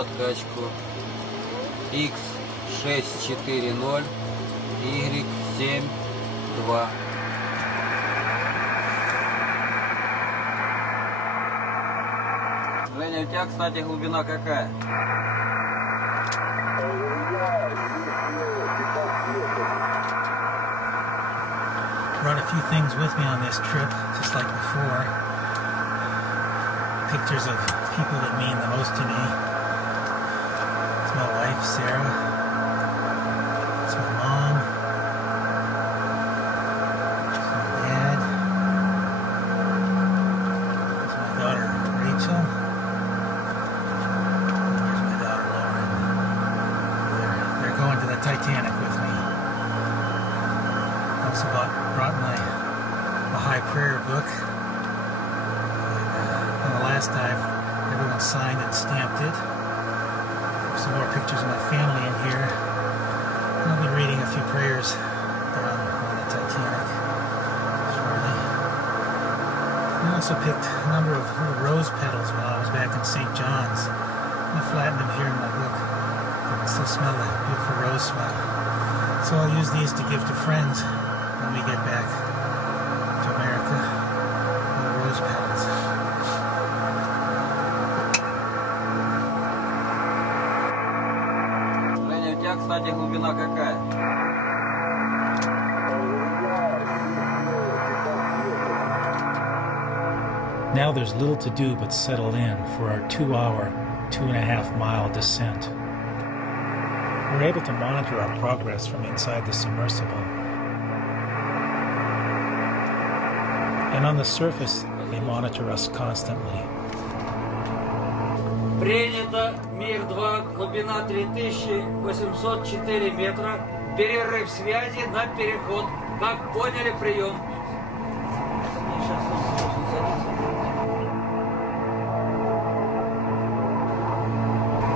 откачку. X640, Y72. Женя, у тебя, кстати, глубина какая? Brought a few things with me on this trip, just like before. Pictures of people that mean the most to me. It's my wife, Sarah. It's my mom. It's my dad. It's my daughter, Rachel. And here's my daughter, Lauren. They're going to the Titanic with me. I also brought my Baha'i prayer book. On the last dive, everyone signed and stamped it. There's some more pictures of my family in here. I'll be reading a few prayers on the Titanic shortly. I also picked a number of little rose petals while I was back in St. John's. I flattened them here in my book. You can still smell the beautiful rose smell. So I'll use these to give to friends when we get back to America. Little rose petals. Женя, у тебя, кстати, глубина какая? Now there's little to do but settle in for our 2-hour, 2.5-mile descent. We're able to monitor our progress from inside the submersible. And on the surface, they monitor us constantly. Принято, Мир-2, глубина 3804 метра, перерыв связи на переход. Как поняли, прием.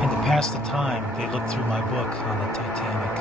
And to pass the time, they look through my book on the Titanic.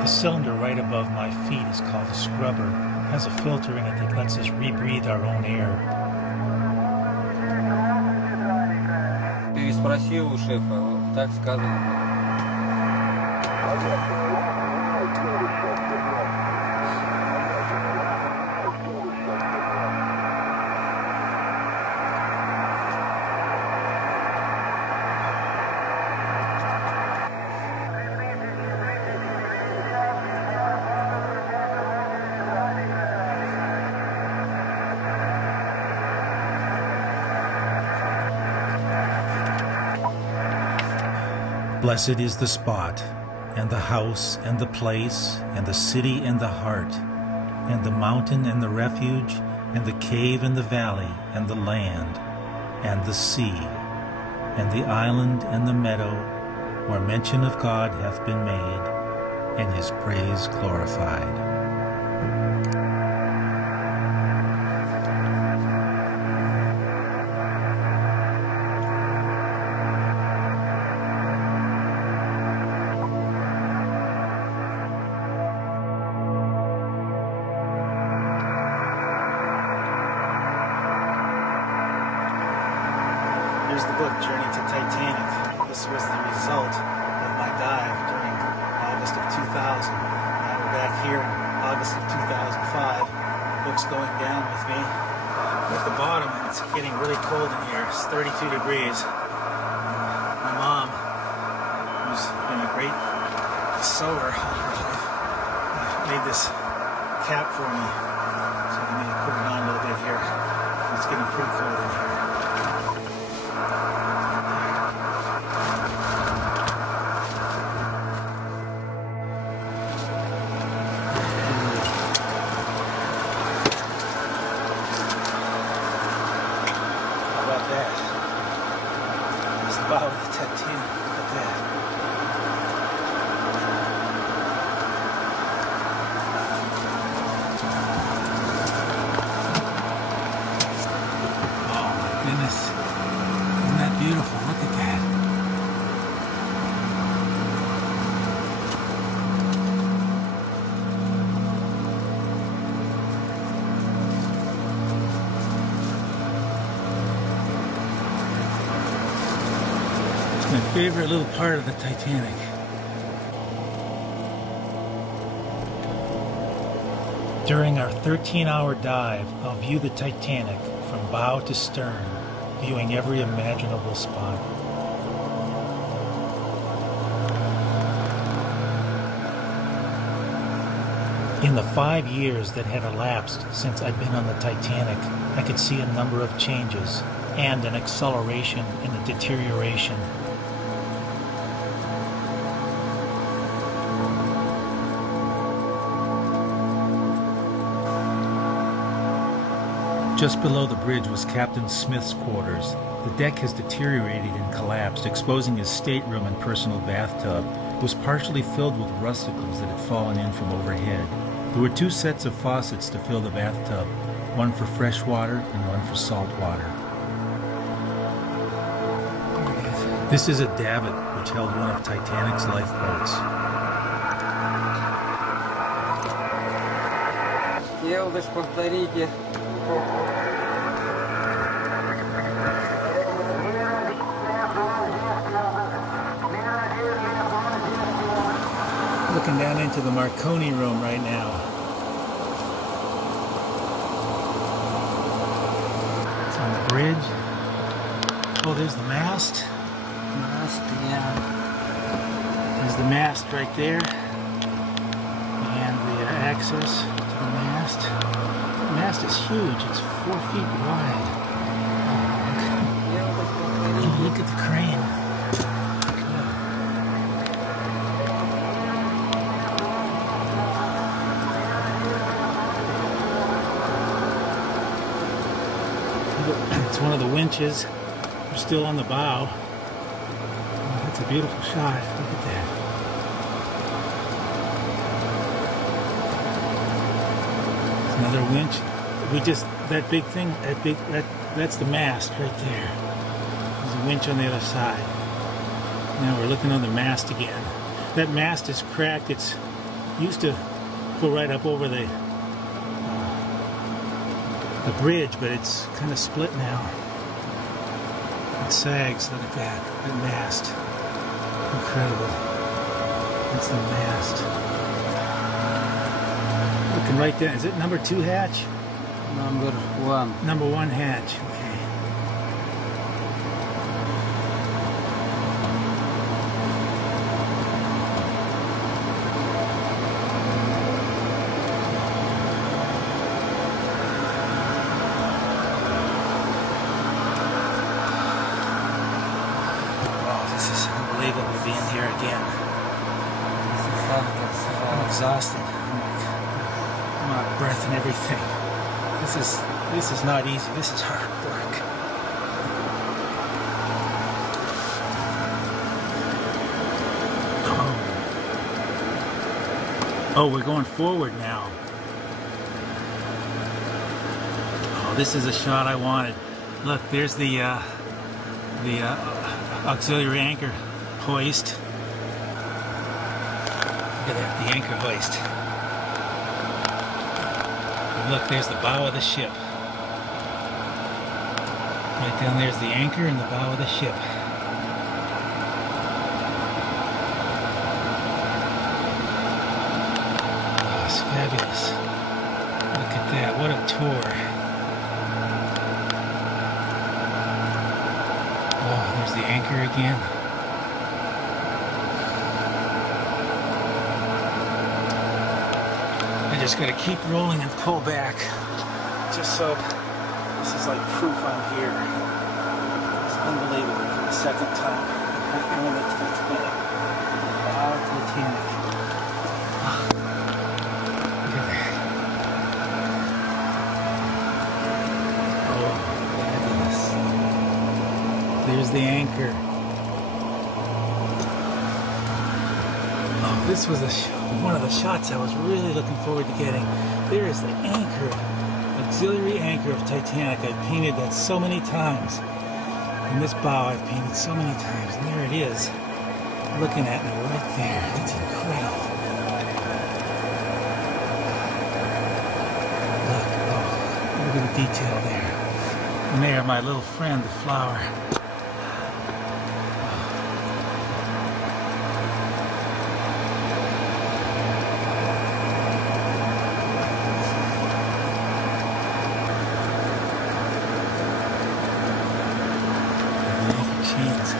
The cylinder right above my feet is called a scrubber. It has a filter in it that lets us rebreathe our own air. Ты спросил у шефа, вот так сказано. Blessed is the spot, and the house, and the place, and the city, and the heart, and the mountain, and the refuge, and the cave, and the valley, and the land, and the sea, and the island, and the meadow, where mention of God hath been made, and his praise glorified. Here's the book, Journey to Titanic. This was the result of my dive during August of 2000. Now we're back here in August of 2005. The book's going down with me. We're at the bottom, and it's getting really cold in here. It's 32 degrees. My mom, who's been a great sewer all her life, made this cap for me. So I need to put it on a little bit here. It's getting pretty cold in here. Wow, the Titanic, look at that. Goodness. Isn't that beautiful? Look at that. It's my favorite little part of the Titanic. During our 13-hour dive, I'll view the Titanic from bow to stern, viewing every imaginable spot. In the 5 years that had elapsed since I'd been on the Titanic, I could see a number of changes and an acceleration in the deterioration. Just below the bridge was Captain Smith's quarters. The deck has deteriorated and collapsed, exposing his stateroom and personal bathtub. It was partially filled with rusticles that had fallen in from overhead. There were 2 sets of faucets to fill the bathtub, one for fresh water and one for salt water. This is a davit which held one of Titanic's lifeboats. Елдыш, повторите. Looking down into the Marconi room right now. It's on the bridge. Oh, there's the mast. Yeah. There's the mast right there. And the access to the mast. The mast is huge. It's 4 feet wide. Oh, look at the crane. It's one of the winches. We're still on the bow. Oh, that's a beautiful shot. Look at that. It's another winch. That big thing, that's the mast right there. There's a winch on the other side. Now we're looking on the mast again. That mast is cracked. It's used to go right up over the bridge, but it's kind of split now. It sags. Look at that. That mast. Incredible. That's the mast. Looking right there. Is it number 2 hatch? Number 1. Number 1 hatch. Okay. Unbelievable being here again. I'm exhausted. I'm out of breath and everything. This is not easy. This is hard work. Oh, we're going forward now. Oh, this is a shot I wanted. Look, there's the auxiliary anchor hoist. Look at that, the anchor hoist. And look, there's the bow of the ship. Right down there's the anchor and the bow of the ship. Oh, it's fabulous. Look at that, what a tour. Oh, there's the anchor again. I just gotta keep rolling and pull back. Just so this is like proof I'm here. It's unbelievable for the 2nd time. Back on the Titanic. Wow, Titanic. Look at that. Oh, fabulous. There's the anchor. Oh, this was one of the shots I was really looking forward to getting. There is the anchor of auxiliary anchor of Titanic. I painted that so many times. And this bow I've painted so many times. And there it is. Looking at me right there. That's incredible. Look at the detail there. And there, my little friend, the flower. Chains.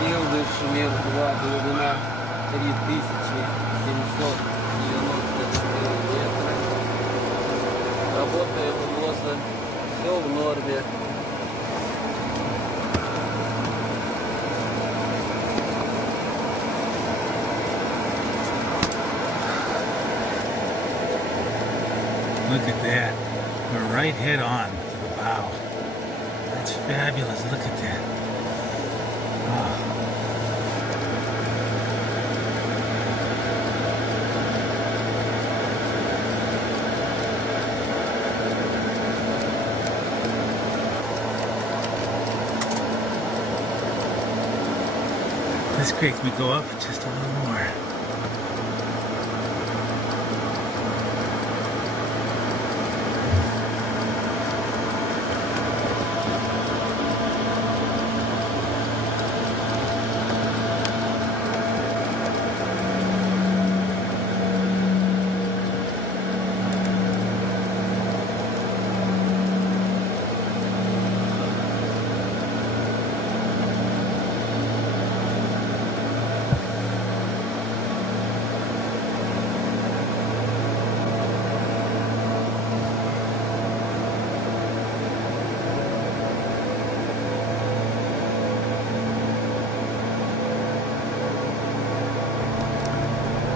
Билды шумел 2, глубина 3794 метра. Работа его носа, все в норме. Look at that. We're right head on to the bow. That's fabulous. Look at that. Oh. This makes me go up just a little more.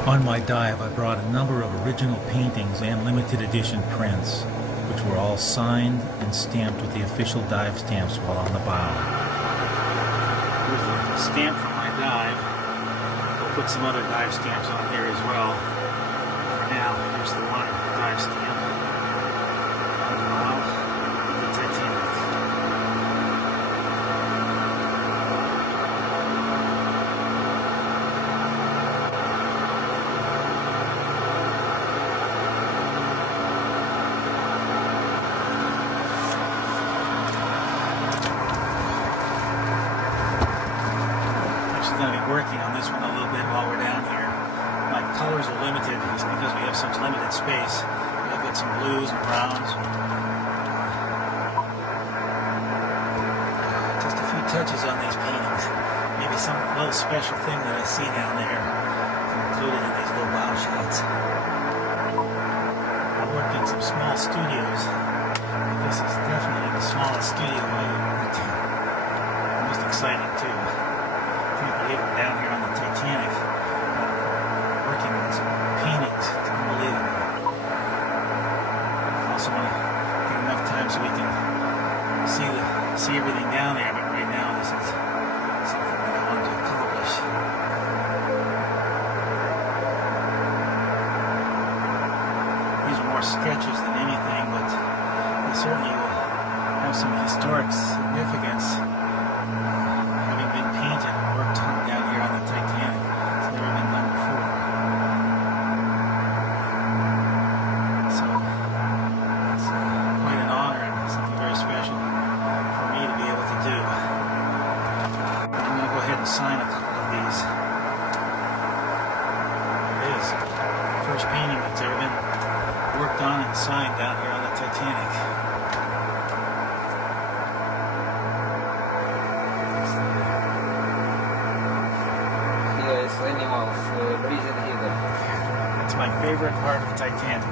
On my dive, I brought a number of original paintings and limited edition prints, which were all signed and stamped with the official dive stamps while on the bow. Here's a stamp from my dive. We'll put some other dive stamps on there as well. For now, here's the one dive stamp on the bow of the Titanic. Going to be working on this one a little bit while we're down here. My colors are limited just because we have such limited space. I've got some blues and browns. Just a few touches on these paintings. Maybe some little special thing that I see down there included in these little bow shots. I've worked in some small studios, but this is definitely the smallest studio I've ever worked in. Most exciting too. I can't believe we're down here on the Titanic working on some paintings. It's unbelievable. I also want to get enough time so we can see everything down there, but right now this is something that I want to accomplish. These are more sketches than anything, but they certainly will have some historic significance. Having been painted and worked on down here on the Titanic. It's never been done before. So it's quite an honor and something very special for me to be able to do. I'm going to go ahead and sign a couple of these. There it is. First painting that's ever been worked on and signed down here on the Titanic. It's my favorite part of the Titanic.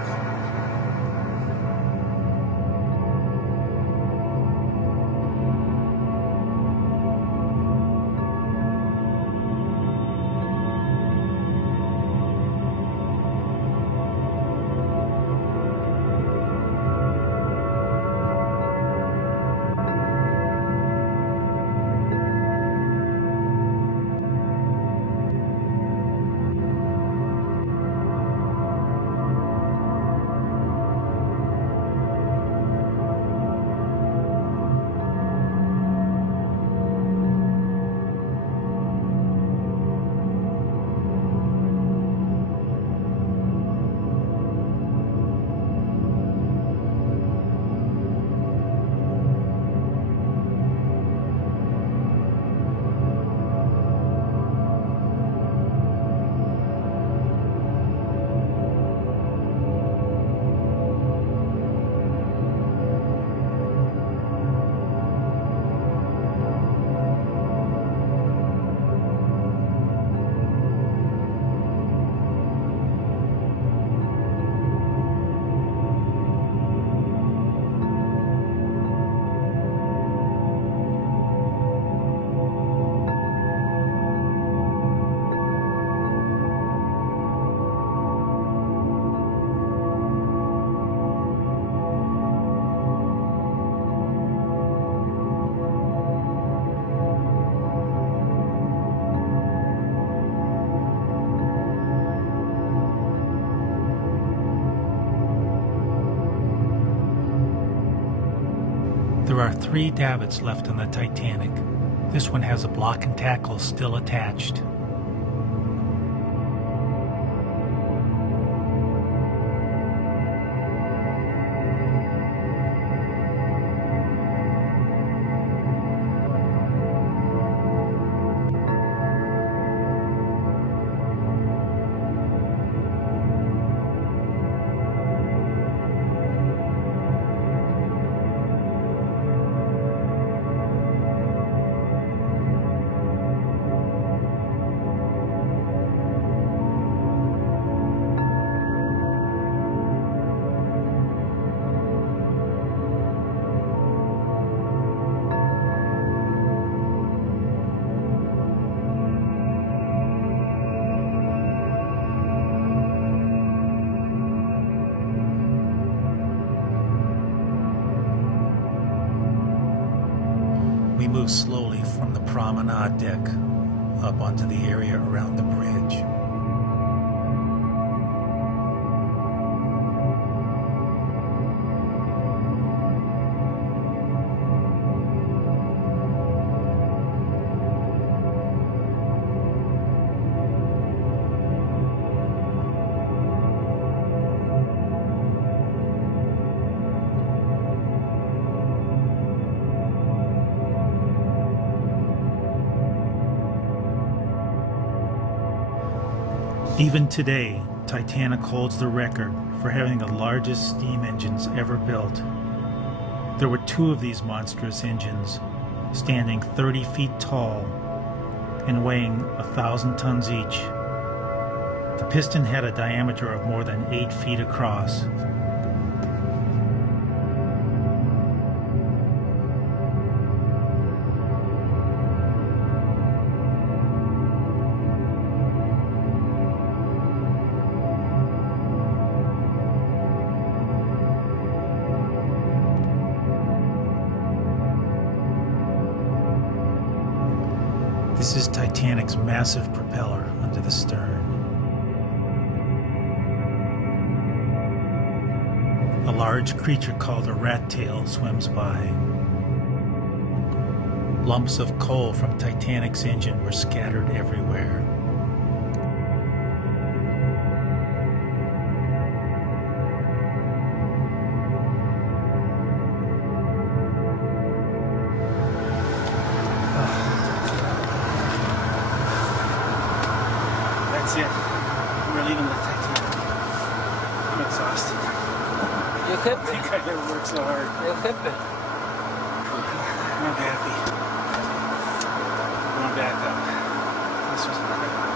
There are 3 davits left on the Titanic. This one has a block and tackle still attached. We move slowly from the promenade deck up onto the area around the bridge. Even today, Titanic holds the record for having the largest steam engines ever built. There were 2 of these monstrous engines, standing 30 feet tall and weighing 1,000 tons each. The piston had a diameter of more than 8 feet across. This is Titanic's massive propeller under the stern. A large creature called a rat tail swims by. Lumps of coal from Titanic's engine were scattered everywhere. That's it. We're leaving the Titanic. I'm exhausted. You I happy? think I never worked so hard. You happy? I'm happy. Going back up. This was incredible.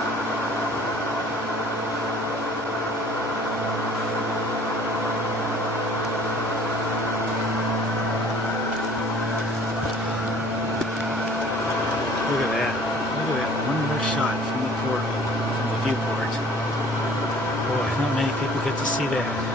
Look at that. Look at that. One more shot from the portal, from the viewport. Boy, not many people get to see that.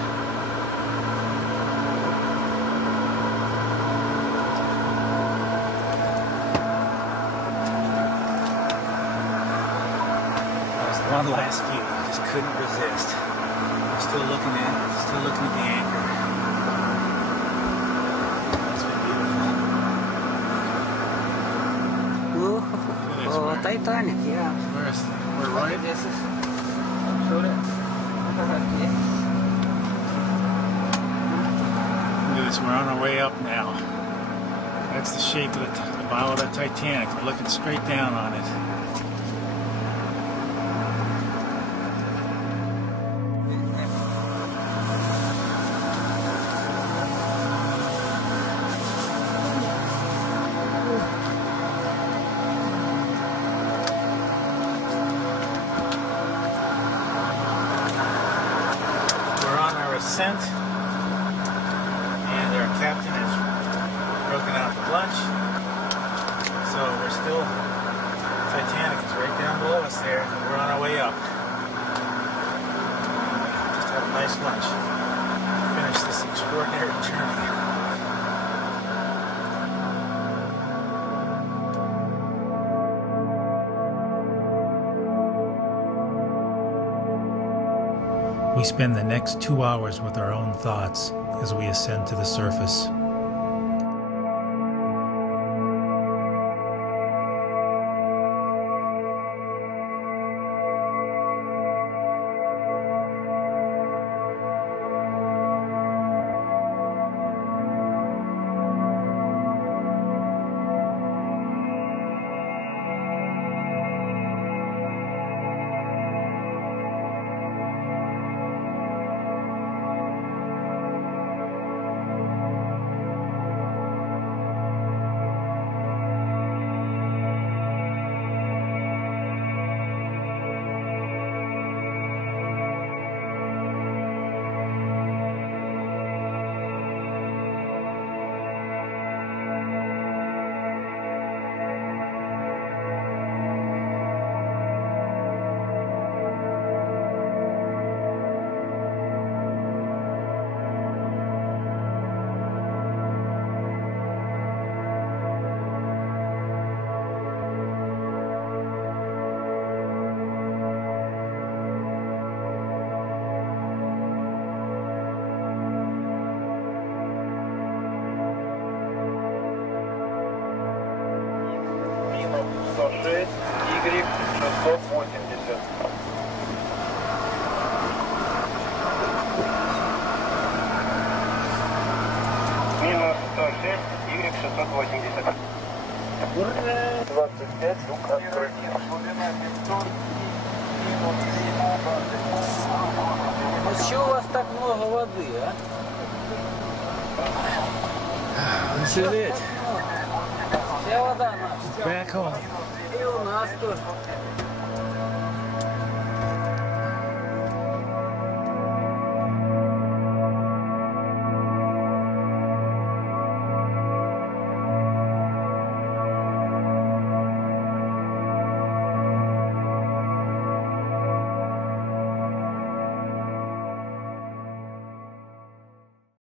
One last view, just couldn't resist. I'm still looking at the anchor. It's been beautiful. Oh, Titanic, yeah. We're right. This is. Show that. Yeah. Look at this, we're on our way up now. That's the shape of the bow of the Titanic. We're looking straight down on it. Ascent, and our captain has broken out the lunch, so we're still, Titanic is right down below us there, and we're on our way up. Just have a nice lunch, finish this extraordinary journey. We spend the next 2 hours with our own thoughts as we ascend to the surface. 180. Минус 106, Y 680. 25, люк открыт. Ну чего у вас так много воды, а? This is it. Вся вода наша. Back home. И у нас тоже.